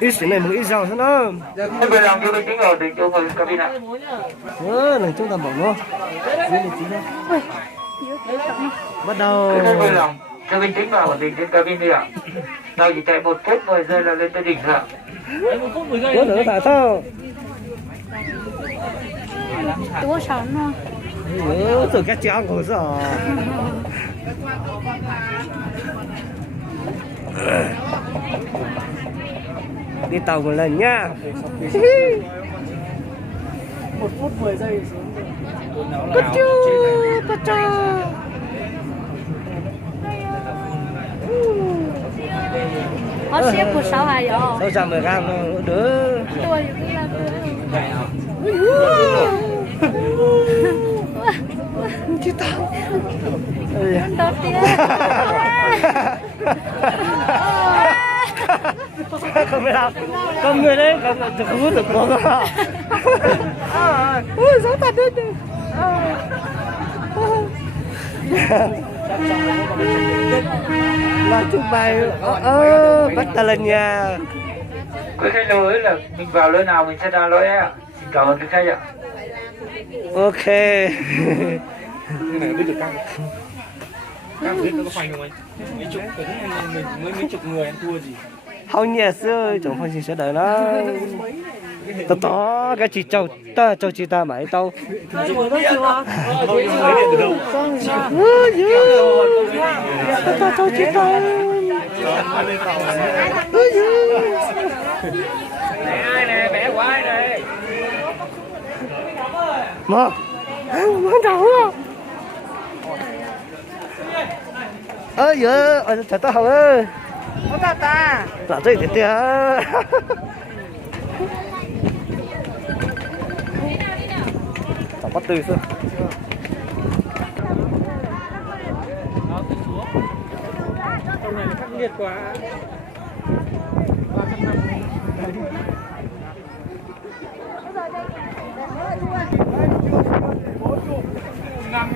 ít xíu này mới ít rau thế nó Thế bây giờ cái chính ở thì cho người cabin ạ. lần chúng ta bỏ nó bắt đầu Thế bây giờ cabin chính vào của mình trên cabin đi ạ. Tao chỉ chạy 1 phút 10 giây là lên tới đỉnh rồi ạ. bữa nữa tại sao多少呢？từ cái cháo của sao đi tàu một lần nha 1 phút 10 giây xuống. Cất chu Họ xếp của sáu hài rồi. 610 gram nó đỡ Tôi cũng là chứ tao đầu tiên. không biết đâu con người đấy không hút được con đâu ui giống thật đấy là chúng mày bắt ta lên nhà Cái khách lối là mình vào lối nào mình sẽ ra lối ấy ạ. Xin cảm ơn cái khách ạ. ok Cái này biết được căng biết nó có khoanh không anh? Mấy chục cái mình mới mấy chục người ăn thua gì? không nhẹ xưa chúng không sẽ đợi nó tao to cái chị châu ta châu chị ta mày tao Không mấy điện từ đâu? tao châu chị ta Ai này, bé của ai này? mà muốn đâu giờ trời tao hầu ơi làm gì thế tia tao bắt từ xưa Hôm này khắc nghiệt quá. 300 năm.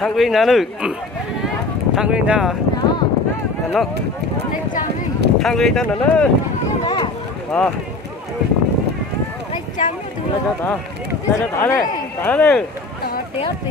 thằng Uyên nào nữ thằng Uyên nào nó thằng Uyên nào nó Lấy trắng đây cho tao đây đây tao đây Đéo đi.